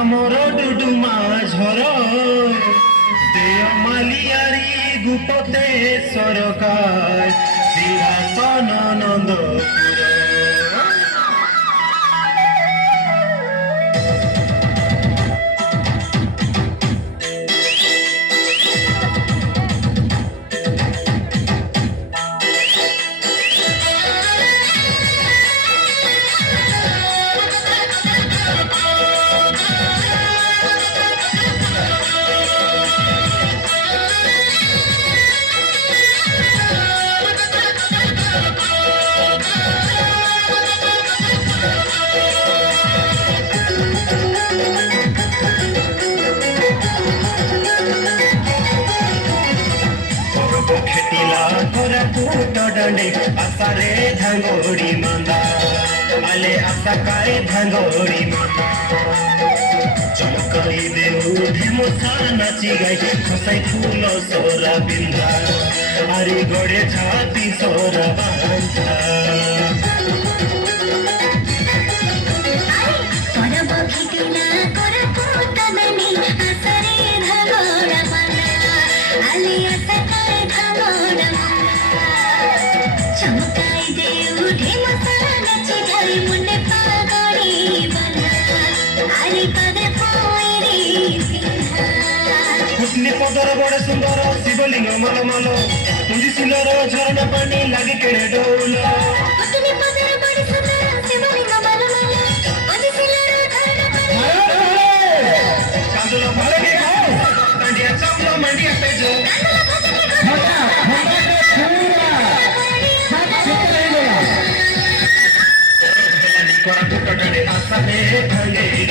আমার ডুডুমা ঝর দেয়মালিয়ারি গুপতে সরকার সিংহাসন নন্দপুর। খেটিলা তোরা কুট ডন্ডে আসারে ধাঙ্গড়ি মান্দা আলে আশা কারে ধাঙ্গড়ি মান্দা চমকাই দেউ ঢেমসা নাচি গাই খসাই ফুল সোরা বিন্দা আরি গড়ে ছাতি সোরা বান্ধা কুটনি পদর বড় সুন্দর শিবলিঙ্গ মল মল তুঞ্জি শিলর ঝরনা পানি লাগে কেড়ে ডৌল কান্দুল ভালগে কান্ডিয়া চামল মান্ডিয়া পেজ করা টুকটাড়ে আসারে ভাঙে